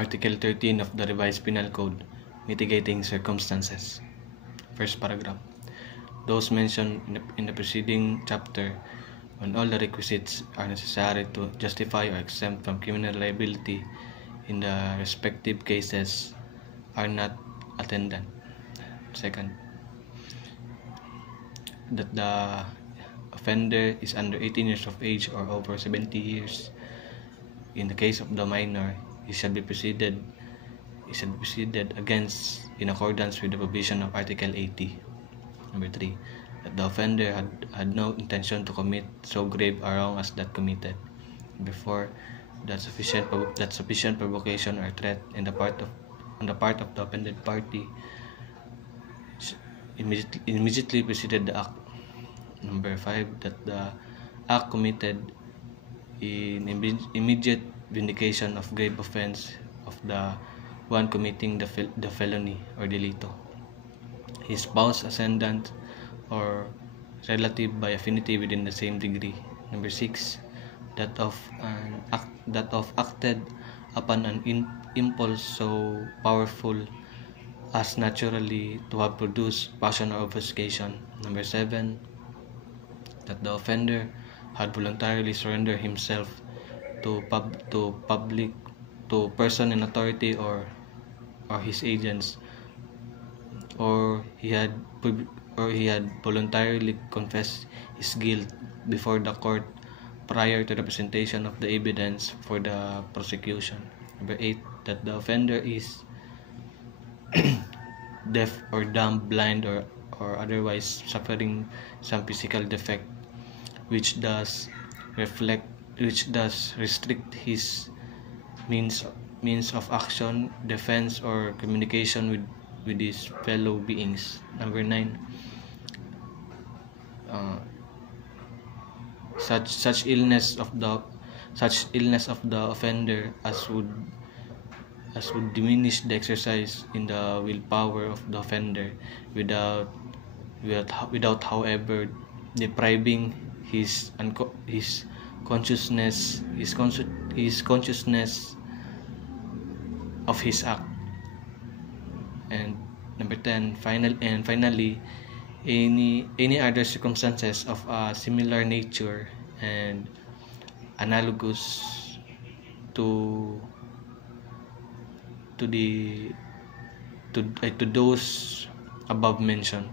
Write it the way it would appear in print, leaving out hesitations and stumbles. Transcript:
Article 13 of the Revised Penal Code, Mitigating Circumstances. First paragraph. Those mentioned in the preceding chapter, when all the requisites are necessary to justify or exempt from criminal liability in the respective cases, are not attendant. Second, that the offender is under 18 years of age or over 70 years. In the case of the minor, he shall be proceeded against in accordance with the provision of Article 80. Number 3, that the offender had no intention to commit so grave a wrong as that committed. Number 4, that sufficient provocation or threat on the part of the offended party immediately preceded the act. Number 5, that the act committed in immediate vindication of grave offense of the one committing the felony or delito, his spouse, ascendant, or relative by affinity within the same degree. Number 6, that of acted upon an impulse so powerful as naturally to have produced passion or obfuscation. Number 7, that the offender had voluntarily surrendered himself to person in authority or his agents, or he had voluntarily confessed his guilt before the court prior to the presentation of the evidence for the prosecution. Number 8, that the offender is deaf or dumb, blind, or otherwise suffering some physical defect which does restrict his means of action, defense, or communication with his fellow beings. Number 9, such illness of the offender as would diminish the exercise in the willpower of the offender without however depriving his consciousness of his act. And number 10, finally, any other circumstances of a similar nature and analogous to those above mentioned